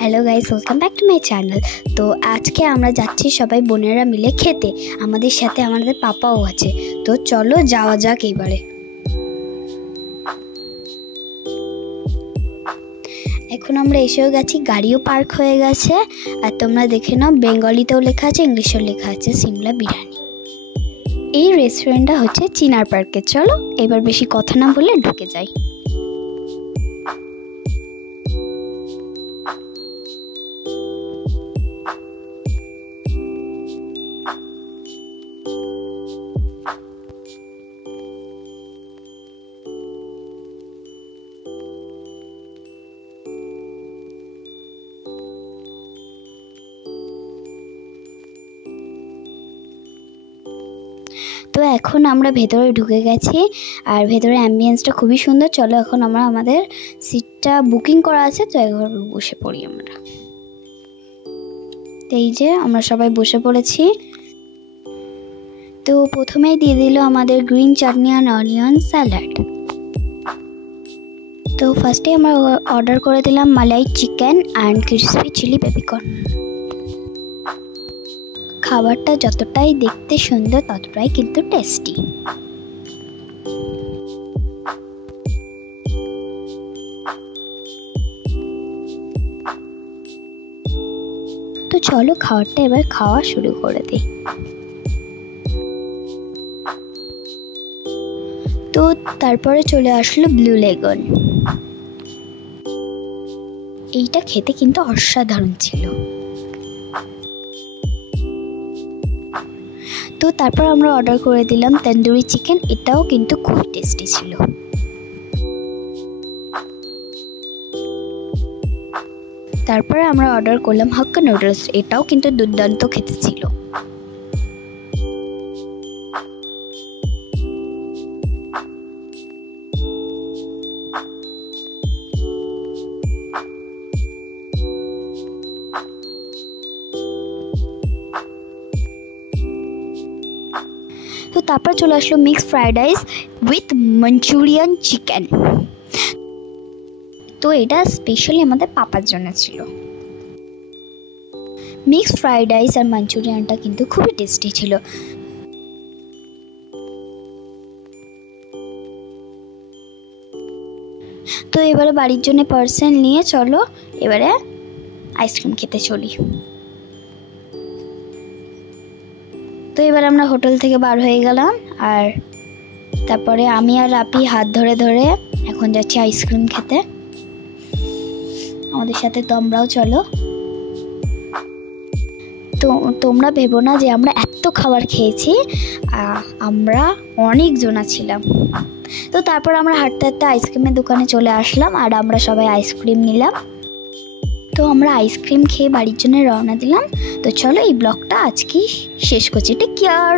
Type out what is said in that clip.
Hello guys, welcome back to my channel. तो आज के আমরা যাচ্ছি সবাই বোনেরা মিলে খেতে। আমাদের সাথে আমাদের পাপাও আছে। তো চলো যাওয়া যাক এবারে। এখন আমরা এসেও গেছি, গাড়িও পার্ক হয়ে গেছে। আর তোমরা দেখে নাও, বেঙ্গলিতেও লেখা আছে, ইংলিশেও লেখা আছে সিমলা বিরিয়ানি। এই রেস্টুরেন্টটা হচ্ছে চিনার পার্কে। চলো এবার বেশি কথা না বলে ঢুকে যাই। তো এখন আমরা ভেতরে ঢুকে গেছি, আর ভেতরে অ্যাম্বিয়েন্সটা খুবই সুন্দর। চলো এখন আমরা আমাদের সিটটা বুকিং করা আছে, তো একবার বসে পড়ি আমরা। তো এই যে আমরা সবাই বসে পড়েছি। তো প্রথমেই দিয়ে দিল আমাদের গ্রিন চাটনি আর অনিয়ন স্যালাড। তো ফার্স্টে আমরা অর্ডার করে দিলাম malai chicken and crispy chilli baby corn. খাবারটা যতটাই দেখতে সুন্দর ততটাই কিন্তু টেস্টি। তো চলো খাবারটা এবার খাওয়া শুরু করে দিই। তো তারপরে চলে আসলো ব্লু লেগুন। এইটা খেতে কিন্তু অসাধারণ ছিল। তো তারপর আমরা অর্ডার করে দিলাম তন্দুরি চিকেন, এটাও কিন্তু খুব টেস্টি ছিল। তারপরে আমরা অর্ডার করলাম হাক্কা নুডলস, এটাও কিন্তু দুর্দান্ত খেতে ছিল। তো তারপর চলে আসলো mixed fried rice with Manchurian chicken. তো এটা স্পেশালি আমাদের পাপার জন্য ছিল। মিক্সড ফ্রাইড রাইস আর মাঞ্চুরিয়ানটা কিন্তু খুবই টেস্টি ছিল। তো এবারে বাড়ির জন্য পার্সেল নিয়ে চলো এবারে আইসক্রিম খেতে চলি। তো এবার আমরা হোটেল থেকে বার হয়ে গেলাম, আর তারপরে আমি আর রাপি হাত ধরে ধরে এখন যাচ্ছি আইসক্রিম খেতে। আমাদের সাথে তোমরাও চলো। তো তোমরা ভেবো না যে আমরা এত খাবার খেয়েছি, আমরা অনেক জনা ছিলাম। তো তারপর আমরা হাঁটতে হাঁটতে আইসক্রিমের দোকানে চলে আসলাম, আর আমরা সবাই আইসক্রিম নিলাম। তো আমরা আইসক্রিম খেয়ে বাড়ির জন্য রওনা দিলাম। তো চলো এই ব্লগটা আজকেই শেষ করছি। Take care.